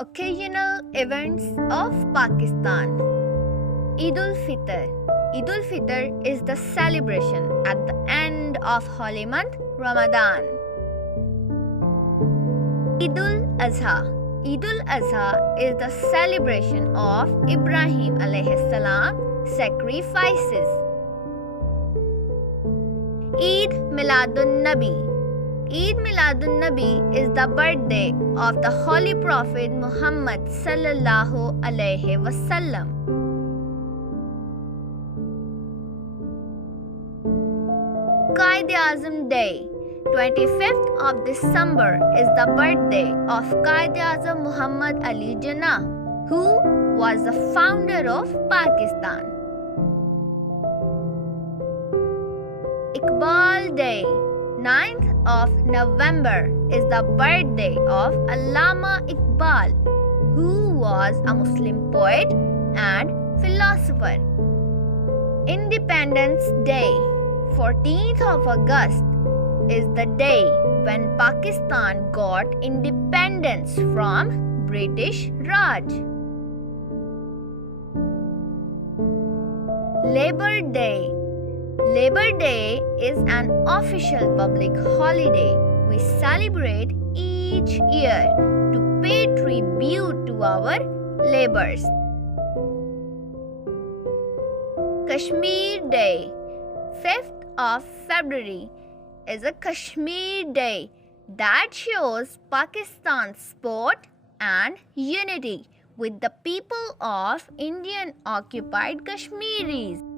Occasional events of Pakistan. Eid ul-Fitr. Eid ul-Fitr is the celebration at the end of holy month Ramadan. Eid ul-Azha. Eid ul-Azha is the celebration of Ibrahim alayhi salam sacrifices. Eid Miladun Nabi. Eid Miladun Nabi is the birthday of the Holy Prophet Muhammad sallallahu alaihi wasallam. Quaid-e-Azam Day. 25th of December is the birthday of Quaid-e-Azam Muhammad Ali Jinnah, who was the founder of Pakistan. Iqbal Day. 9th of November is the birthday of Allama Iqbal, who was a Muslim poet and philosopher. Independence Day. 14th of August is the day when Pakistan got independence from British Raj. Labor Day. Labor Day is an official public holiday we celebrate each year to pay tribute to our labors. Kashmir Day. 5th of February is a Kashmir Day that shows Pakistan's support and unity with the people of Indian occupied Kashmiris.